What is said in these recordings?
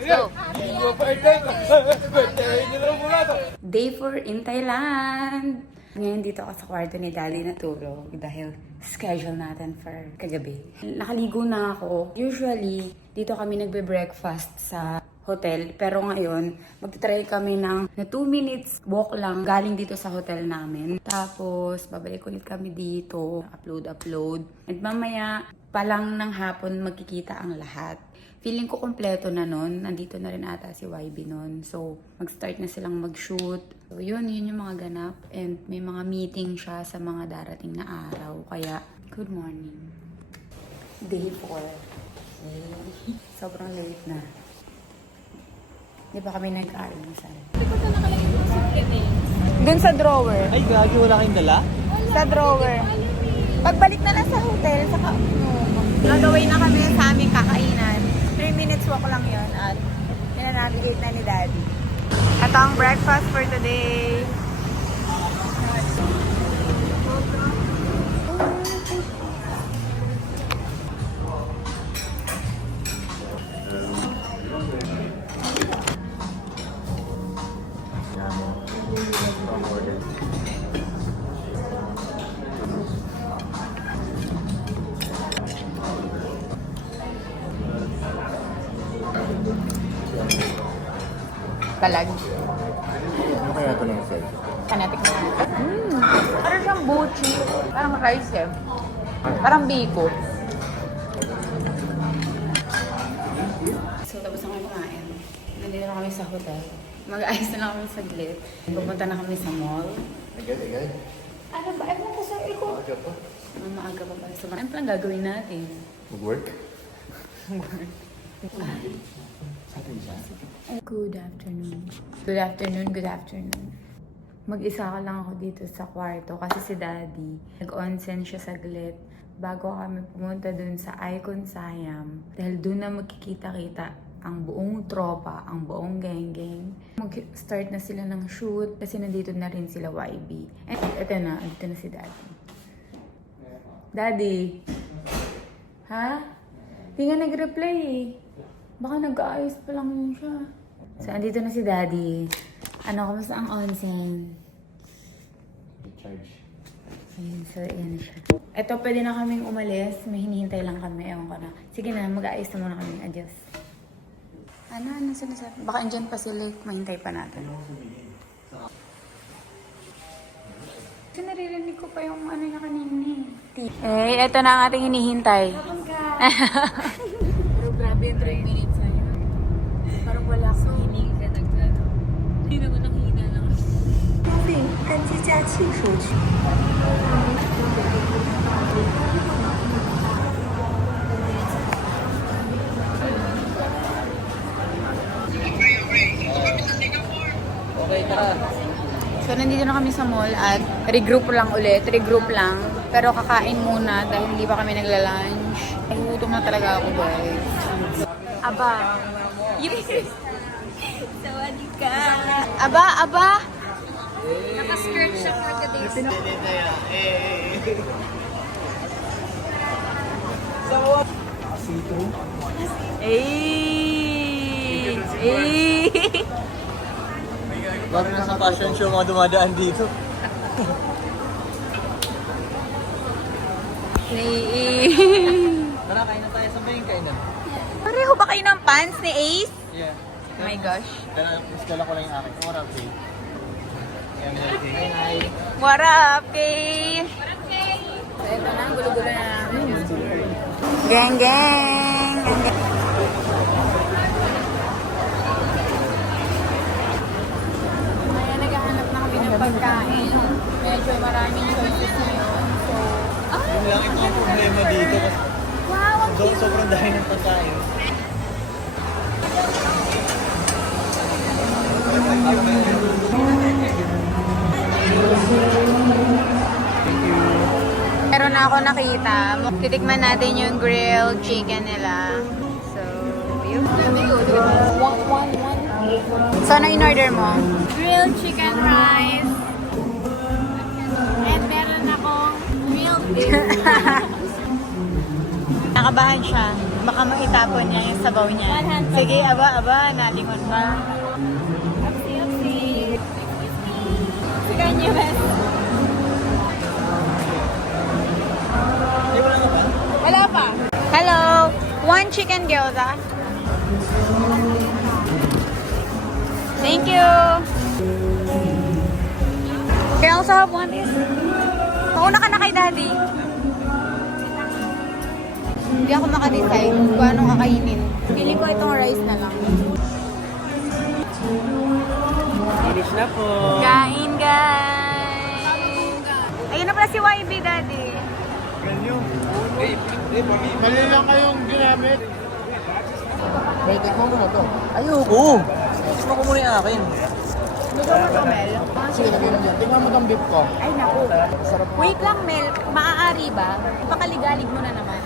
Go! Day 4 in Thailand! Ngayon dito ako sa kwarto ni Daddy natulog dahil schedule natin for kagabi. Nakaligo na ako. Usually, dito kami nagbe-breakfast sa hotel. Pero ngayon, magta-try kami ng na 2 minutes walk lang galing dito sa hotel namin. Tapos, babalik ulit kami dito. Upload. And mamaya, palang ng hapon magkikita ang lahat. Feeling ko kompleto na nun. Nandito na rin ata si YB nun. So, mag-start na silang mag-shoot. So, yun yung mga ganap. And may mga meeting siya sa mga darating na araw. Kaya, good morning. Day 4. Okay. Sobrang late na. Di ba kami nag-aalinsan? Dun sa drawer. Ay, gagi, wala kayong dala? Sa drawer. Pagbalik na lang sa hotel, saka gagawin na kami sa aming kakainan. 3 minutes walk lang yun at minanavigate na ni Daddy. Ito ang breakfast for today. Balag. Ano kaya ito ng side? Kanatik na. Parang siyang buchi. Parang rice eh. Parang biko. So, tapos na kami kumain. Nandito na kami sa hotel. Mag-ayos na lang kami saglit. Pupunta na kami sa mall. Agad. Ano ba? Ewan ko sa iko. Maaga pa. Maaga pa pala. So, ano palang gagawin natin? Mag-work? Good afternoon. Mag-isa ka lang ako dito sa kwarto kasi si Daddy, nag-onsen siya saglit bago kami pumunta dun sa Icon Siam. Dahil dun na magkikita-kita ang buong tropa, ang buong gang-gang. Mag-start na sila ng shoot kasi nandito na rin sila YB. And eto na, andito na si Daddy. Daddy? Ha? Di nga nag-reply eh. Baka nag-aayos pa lang yun siya. So, andito na si Daddy. Ano, kamusta ang onsen? Charge. Ayun, so, ayan siya. Eto, pwede na kaming umalis. May hinihintay lang kami. Ewan ko na. Sige na, mag-aayos na muna kami. Adios. Ano sinasabi? Baka andyan pa sila. Mahintay pa natin. Kasi naririnig ko pa yung ano niya kanina eh. Eto na ang ating hinihintay. Pero grabe yung 3 minutes na yun. Parang wala akong hinig ka nagkano. Hindi naman ang hina lang. 登机加气数据。 Okay, tara. So, nandito na kami sa mall at regroup lang ulit. Regroup lang. Pero kakain muna dahil hindi pa kami nagla-lunch. Ay, gutom na talaga ako, guys. Aba. Sawadee ka. Aba. Naka-skirt siya for today. Parang nasa fashion show mga dumadaan dito. Tara, kain na tayo. Saan ba yung kainan? Pareho ba kayo ng pants ni Ace? Yeah. Oh my gosh. Tara, mas dala ko lang yung akin. What up, Kay? Hi. What up, Kay? So, ito na. Gulo-gulo na namin. Gang! Kaya naghahanap na kami ng pagkain. Medyo maraming choices ngayon. So, Yun lang ito ang problema dito. Kasi wow! Ang cute! sobrang dahil ng pagkain. Meron na ako nakita. Titikman natin yung grilled chicken nila. So, yun. One. So, ano in-order mo? Grilled chicken rice. And meron akong grilled beef. Nakabahan siya. Baka maitapon niya yung sabaw niya. Sige, aba, nalingon pa. Si Kanye West. Wala pa. Hello! One chicken gyoza. Thank you! Can I also have one of these? Pauna ka na kay Daddy. Hindi ako makadecide kung anong kakainin. Pili ko itong rice na lang. Finish na po. Kain, guys! Ayun na pala si YB, Daddy. Ganyo. Mali lang kayong ginamit. May tikmo mo to. Ayoko. Tikmo ko muna yung akin. Gusto mo ito, Mel? Sige, lagyan mo dyan. Tikman mo tong beef ko. Ay, naku. Wait lang, Mel. Maaari ba? Pakaligalig mo na naman.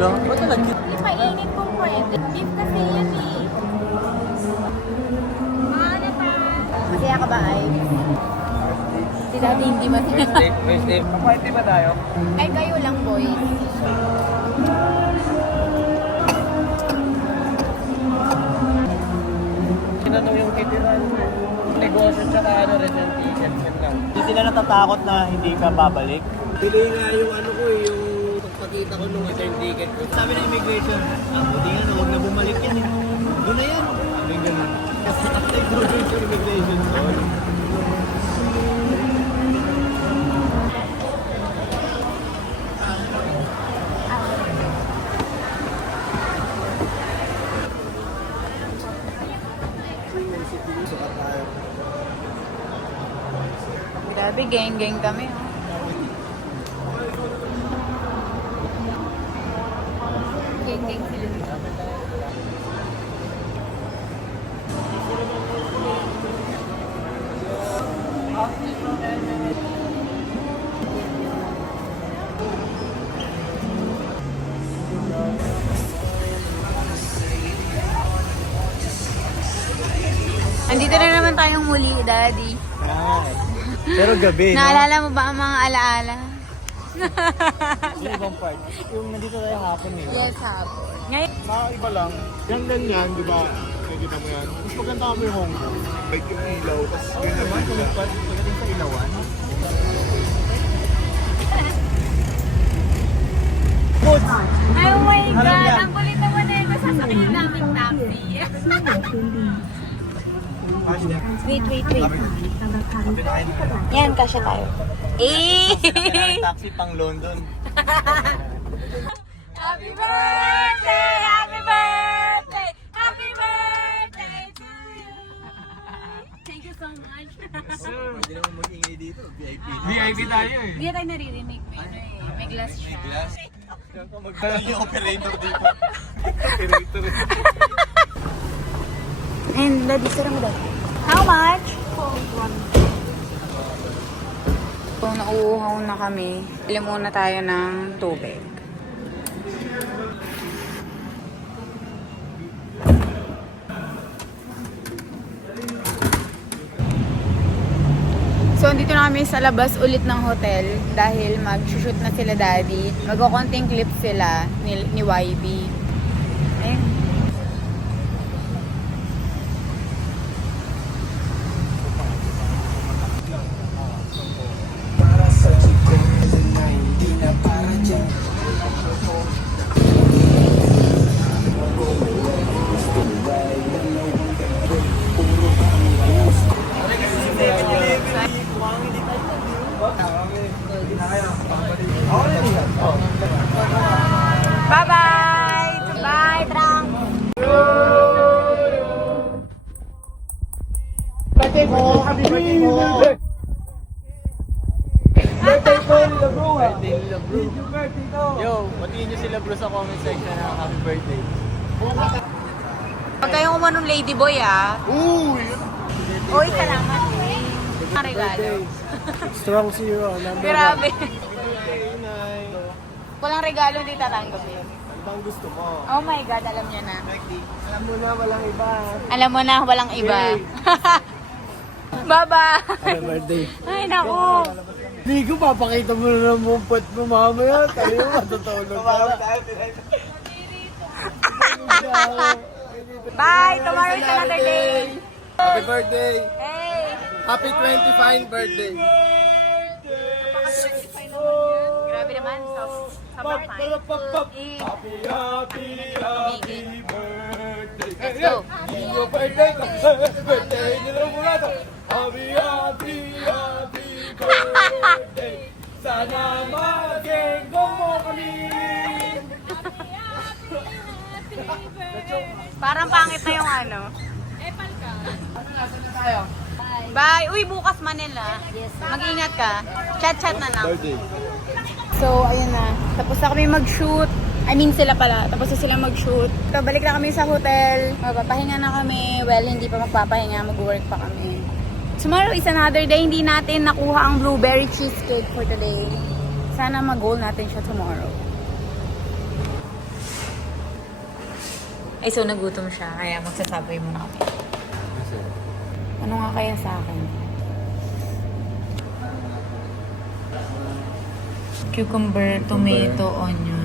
No? Ba't talaga? Hindi painit kung pwede. Beef kasi yan eh. Maana pa. Masaya ka ba, ay? Si Daddy hindi masaya. May step. Party ba tayo? Ay, kayo lang, boys. Tinanong yung titiran. Negosyo tsaka return ticket. Yan lang. Hindi sila natatakot na hindi ka babalik. Pili nga yung ano ko yung pagpakita ko nung return ticket ko. Sabi ng immigration, buti nga na huwag na bumalik yan eh. Doon na yan. Sabi nga ganun. Kasi nag-go sa immigration ko. Grabe, geng-geng kami. Geng-geng sila. Andito na naman tayong muli, Daddy. Pero gabi, Naalala mo ba ang mga alaala? Yung ibang part. Yung nandito tayo hapon eh. Yes, hapon. Ngayon, Iba lang. Yan ganyan, di ba? Nakikita mo yan. Mas maganda kami yung Hong Kong. Bait yung ilaw. Tapos Yun naman, pagdating sa ilawan. Oh my God! Ang kulit naman na ito. Sasakyan namin taxi. wait. Yan, kasya tayo. Eh! Taxi pang London. Happy birthday! Happy birthday! Happy birthday to you! Thank you so much. Hindi naman mag-ingay dito. VIP. VIP tayo eh. Hindi tayo naririnig. May glass siya. Kaya ka magdala yung operator dito. And Daddy, sara mo, Daddy. How much? Kung nauuhaw na kami, ilim muna tayo ng tubig. So, andito na kami sa labas ulit ng hotel dahil mag-shoot na sila, Daddy. Magko-konting clip sila ni YB. Ayun. Bye-bye! Bye, Trang! Birthday mo! Happy birthday mo! Birthday ko, Lila Bro! Birthday, Lila Bro! Yo, batiin nyo sila bro sa comment section na happy birthday. Huwag kayong umanong ladyboy, ah. Uy! Uy, salamat. Ang regalo. Strong zero, number Grabe. birthday, Nay. Walang regalo hindi tatanggapin. Ano bang gusto mo? Oh my God, alam niya na. Alam mo na, walang iba. Alam mo na, walang iba. Bye-bye! Happy birthday. Ay, naku. Hindi ko papakita mo na ng mumpot mo mamaya. Tayo mo, matutulog ka. Bye! Tomorrow is another day! Happy birthday! Hey! Happy 25th birthday! Grabe naman, summer time. Happy birthday! Let's go! Your birthday! Birthday! Happy birthday! Sana maging mo kami! Parang pangit na yung ano. Bye! Uy, bukas Manila. Mag-ingat ka. Chat-chat na lang. Birthday! So, ayun na. Tapos na kami mag-shoot. I mean, sila pala. Tapos na sila mag-shoot. So, balik na kami sa hotel. Magpapahinga na kami. Well, hindi pa magpapahinga. Mag-work pa kami. Tomorrow is another day. Hindi natin nakuha ang blueberry cheesecake for today. Sana mag-goal natin siya tomorrow. Ay, so nagutom siya. Kaya magsasaboy muna kami. Ano nga kaya sa akin? Cucumber, tomato, onion.